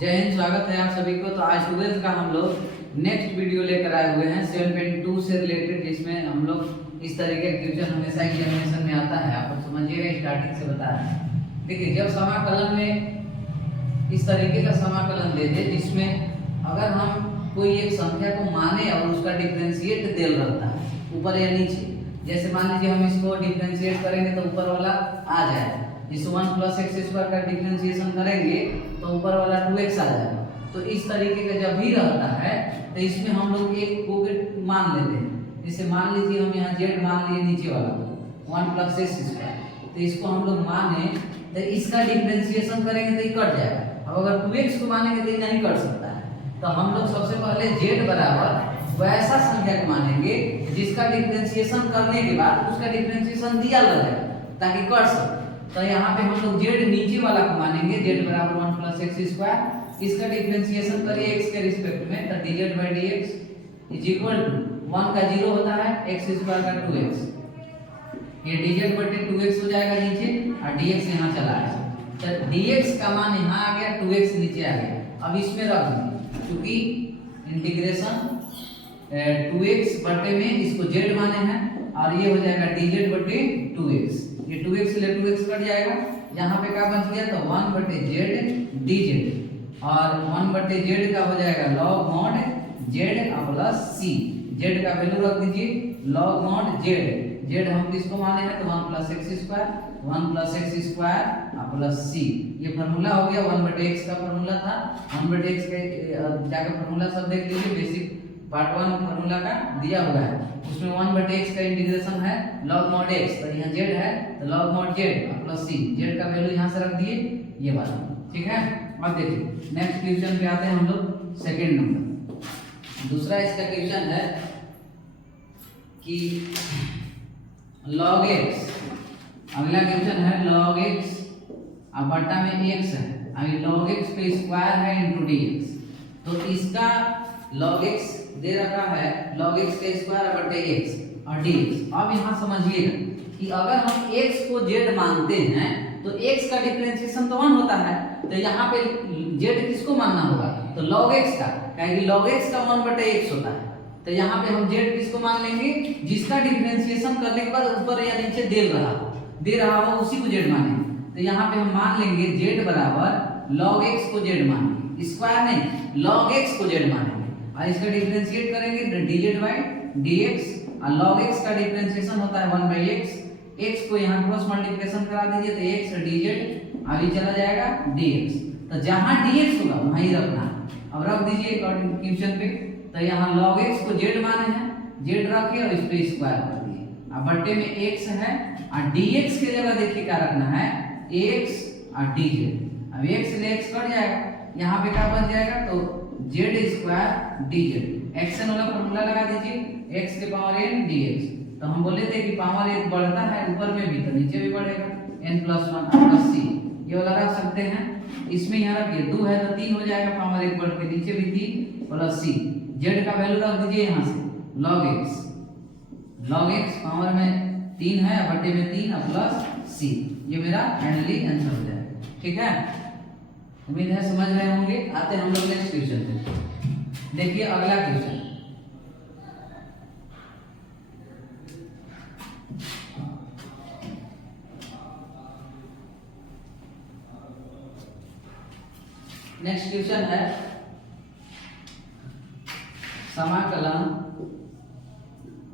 जय हिंद। स्वागत है आप सभी को। तो आज 12th का हम लोग नेक्स्ट वीडियो लेकर आए हुए हैं 7.2 से रिलेटेड, जिसमें हम लोग इस तरीके का क्वेश्चन हमेशा एग्जामिनेशन में आता है। आप समझिएगा, स्टार्टिंग से बता रहे हैं। देखिए, जब समाकलन में इस तरीके का समाकलन दे दे जिसमें अगर हम कोई एक संख्या को माने और उसका डिफरेंशिएट देल रहता है ऊपर या नीचे, जैसे मान लीजिए हम इसको डिफरेंशिएट करेंगे तो ऊपर वाला आ जाएगा। इस 1 + x² का डिफरेंशिएशन करेंगे तो ऊपर वाला 2x आ जाएगा। तो इस तरीके का जब भी रहता है तो इसमें हम लोग एक को मान लेते हैं। जैसे मान लीजिए हम यहाँ z मान लिए नीचे वाला 1 + x², तो इसको हम लोग माने तो इसका डिफरेंशिएशन करेंगे तो ये कट जाएगा। अब अगर 2x को मानेंगे तो ये नहीं कट सकता है। तो हम लोग सबसे पहले z बराबर वैसा संख्या को मानेंगे जिसका डिफरेंशिएशन करने के बाद उसका डिफरेंशिएशन दिया रहेगा ताकि कर सके। तो यहाँ पे हम लोग z नीचे वाला को मानेंगे, z बराबर 1 + x²। इसका डिफरेंशिएशन करिए x के रिस्पेक्ट में, तो dz/dx = 1 का 0 होता है, x² का 2x। ये dz/2x हो जाएगा नीचे और dx यहाँ चला आया। तो dx का मान यहाँ आ गया, 2x नीचे आ गया। अब इसमें रख दीजिए, क्योंकि इंटीग्रेशन 2x बटे में इसको z माने हैं और ये हो जाएगा dz/2x। ये 2x से 2x कट जाएगा। यहाँ पे क्या बच गया, तो 1/z dz और 1/z का हो जाएगा log mod z plus c। z का वैल्यू रख दीजिए log mod z। z हम किसको माने हैं, तो 1 + x², 1 + x² प्लस c। ये फार्मूला हो गया, 1/x का फार्मूला था। 1/x का जाकर फार्मूला सब देख लीजिए, बेसिक पार्ट 1 फार्मूला का दिया हुआ है। उसमें 1/x का इंटीग्रेशन है log mod x, तो यहाँ z है तो log mod z plus c। z का वैल्यू यहाँ से रख दिए, ये वाला, ठीक है। अब देखिए नेक्स्ट क्वेश्चन पे आते हैं हम लोग, सेकंड नंबर। दूसरा इसका क्वेश्चन है कि log x, अगला क्वेश्चन है log x अब बटा में x है। अभी log x पे स्क्वायर है इनटू dx, तो इसका log x दे रखा है log x के स्क्वायर बटे x और dx। अब यहाँ समझिएगा कि अगर हम x को z मानते हैं तो x का डिफरेंशिएशन तो 1 होता है, तो यहाँ पे z किसको मानना होगा, तो log x का, क्योंकि log x का 1/x होता है। तो यहाँ पे हम z किसको मान लेंगे, जिसका डिफरेंशिएशन करने के बाद ऊपर या नीचे दे रहा हो उसी को z मानेंगे। तो यहाँ पे हम मान लेंगे z बराबर log x को z मानेंगे, स्क्वायर नहीं log x को z मानेंगे और इसका डिफरेंशिएट करेंगे तो dz/dx और log x का डिफरेंशिएशन होता है 1/x। x को यहाँ क्रॉस मल्टीप्लिकेशन करा दीजिए तो x और dz अभी चला जाएगा dx। तो जहाँ dx होगा वहीं रखना है। अब रख दीजिए क्वेश्चन पे, तो यहाँ log x को z माने हैं, z रखे और इस पे स्क्वायर कर दिए। अब बट्टे में x है और dx की जगह देखिए क्या रखना है, x और dz। अब x से x कट जाएगा, यहाँ पे क्या बच जाएगा, तो z² dz। एक्शन वाला फॉर्मूला लगा दीजिए, x के पावर n dx। तो हम बोले थे कि पावर एक बढ़ता है ऊपर में भी तो नीचे भी बढ़ेगा, n + 1 प्लस c। ये वाला रख सकते हैं। इसमें यहाँ रखिए 2 है तो 3 हो जाएगा, पावर एक बढ़ के नीचे भी 3 प्लस c। z का वैल्यू रख दीजिए यहाँ से log x पावर में 3 है बटे में 3 प्लस c। ये मेरा फाइनली आंसर हो जाएगा, ठीक है। उम्मीद है समझ रहे होंगे। आते हैं हम लोग नेक्स्ट क्वेश्चन पे। देखिए अगला क्वेश्चन, नेक्स्ट क्वेश्चन है समाकलन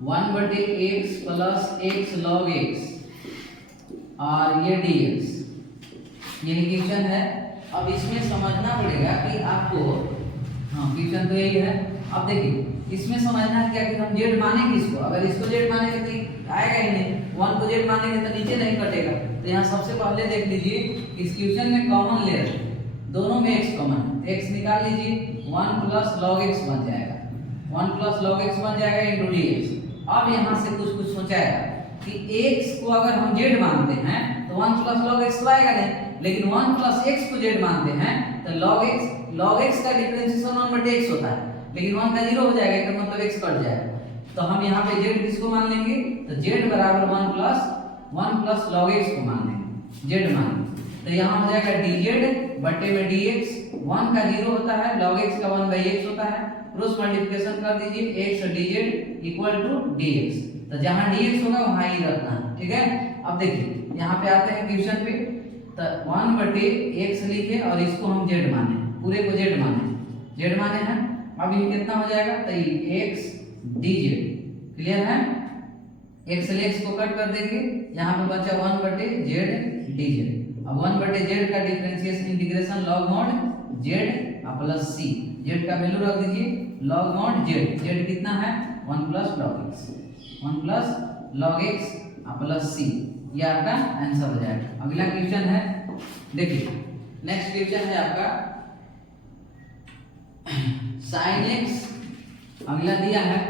1/x plus x log x और ये dx, यही क्वेश्चन है। अब इसमें समझना पड़ेगा कि आपको, हाँ क्वेश्चन तो यही है। अब देखिए इसमें समझना है क्या कि हम z मानेंगे इसको, अगर इसको z मानेंगे तो आएगा ही नहीं, 1 को z मानेंगे तो नीचे नहीं कटेगा। तो यहाँ सबसे पहले देख लीजिए इस क्वेश्चन में कॉमन ले रहे दोनों में x कॉमन है, x निकाल लीजिए, 1 + log x बन जाएगा, 1 + log x बन जाएगा इनटू dx। अब यहाँ से कुछ सोचाएगा कि x को अगर हम z मानते हैं तो 1 + log x तो आएगा नहीं, लेकिन 1 + x को z मानते हैं तो log x का डिफरेंशिएशन 1/x होता है, लेकिन 1 का 0 हो जाएगा, इसका मतलब x कट जाएगा। तो हम यहाँ पे z किसको मान लेंगे, तो z बराबर 1 + log x को मान लेंगे, z मान लेंगे। तो यहाँ हो जाएगा dz बटे में dx, 1 का 0 होता है, log x का 1/x होता है, क्रॉस मल्टीप्लिकेशन कर दीजिए, x dz equal to dx। तो जहाँ dx होगा वहाँ ही रखना है, ठीक है। अब देखिए यहाँ पे आते हैं क्वेश्चन पे, तो 1/x लिखे और इसको हम z माने, पूरे को z माने हैं। अब ये कितना हो जाएगा, तो ये x dz, क्लियर है। x से x को कट कर देंगे, यहाँ पे बचा 1/z dz। अब 1/z का differentiation integration log mod z plus c, z का वैल्यू रख दीजिए log mod z कितना है 1 plus log x plus c, ये आपका आंसर हो जाएगा। अगला क्वेश्चन है, देखिए नेक्स्ट क्वेश्चन है आपका sin x, अगला दिया है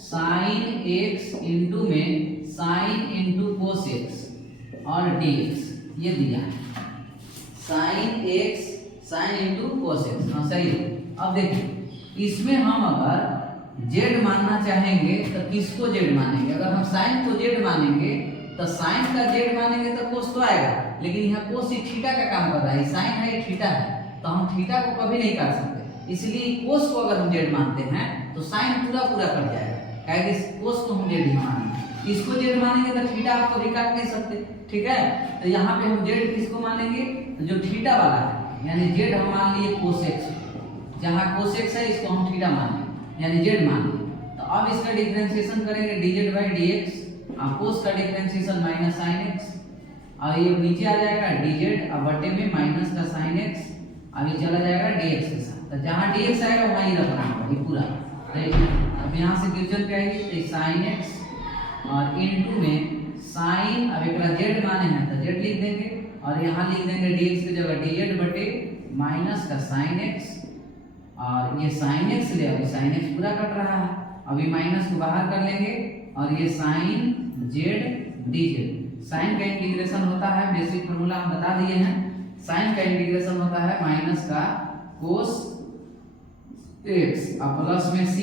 sin x इंटू में sin इंटू cos x और dx, ये दिया है sin x sin into cos x, हाँ सही है। अब देखिए इसमें हम अगर z मानना चाहेंगे तो किसको z मानेंगे, अगर हम sin को z मानेंगे तो sin का z मानेंगे तो cos तो आएगा, लेकिन यहाँ cos थीटा का काम कर रहा है, sin है ये थीटा है, तो हम थीटा को कभी नहीं काट सकते, इसलिए cos को अगर हम z मानते हैं तो sin पूरा कट जाएगा, क्या cos को हम z नहीं मानेंगे, इसको z मानेंगे तो थीटा आप कभी काट नहीं सकते, ठीक है। तो यहाँ पे हम z किसको मानेंगे, जो थीटा वाला है, यानी z हम मान लिए cos x, जहाँ cos x है इसको हम थीटा मान लिए, यानी z मान लिए। तो अब इसका डिफरेंशिएशन करेंगे dz बाई dx, और cos का डिफरेंशिएशन माइनस sin x, और ये नीचे आ जाएगा dz और बटे में माइनस का sin x, अब ये चला जाएगा dx के साथ, तो जहाँ dx आएगा वहाँ ही रखना होगा ये पूरा। अब यहाँ से क्वेश्चन पे आएगी तो sin x और इनटू में sin, अब एक z माने हैं तो z लिख देंगे, और यहाँ लिख देंगे dx की जगह dz बटे माइनस का sin x, और ये sin x ले, अभी sin x पूरा कट रहा है, अभी माइनस को बाहर कर लेंगे, और ये sin z dz, sin का इंटीग्रेशन होता है, बेसिक फार्मूला हम बता दिए हैं, sin का इंटीग्रेशन होता है माइनस का cos x प्लस में c,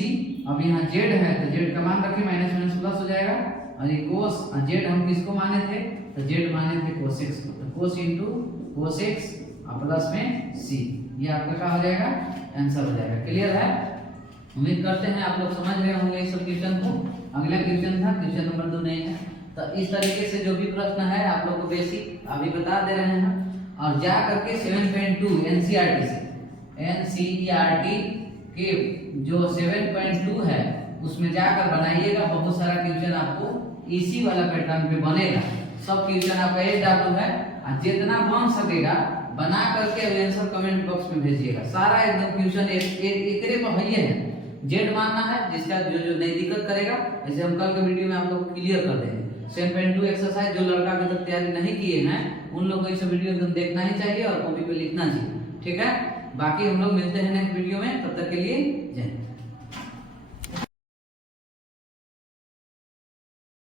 अब यहाँ z है तो z का मान रखें, माइनस माइनस प्लस हो जाएगा, और ये cos z हम किसको माने थे, तो z माने थे cos x को, तो cos into cos x plus में c, ये आपका क्या हो जाएगा, आंसर हो जाएगा। क्लियर है, उम्मीद करते हैं आप लोग समझ गए होंगे इस सब क्वेश्चन को। अगला क्वेश्चन था क्वेश्चन नंबर 2 नहीं है, तो इस तरीके से जो भी प्रश्न है आप लोग को बेसिक अभी बता दे रहे हैं, और जा करके 7.2 एनसीईआरटी के जो 7.2 है उसमें जाकर बनाइएगा, बहुत सारा क्वेश्चन आपको इसी वाला पैटर्न पे बनेगा, सब क्वेश्चन आपका एक डालू है, और जितना बन सकेगा बना करके आंसर कमेंट बॉक्स में भेजिएगा, सारा एकदम क्वेश्चन एक पर है, जेड मानना है, जिसका जो नहीं दिक्कत करेगा, ऐसे हम कल के वीडियो में आप लोग क्लियर कर देंगे। 7.2 एक्सरसाइज जो लड़का अभी तक तैयारी नहीं किए हैं उन लोगों को इस वीडियो एकदम देखना ही चाहिए और कॉपी पे लिखना चाहिए, ठीक है। बाकी हम लोग मिलते हैं नेक्स्ट वीडियो में, तब तक के लिए जय हिंद।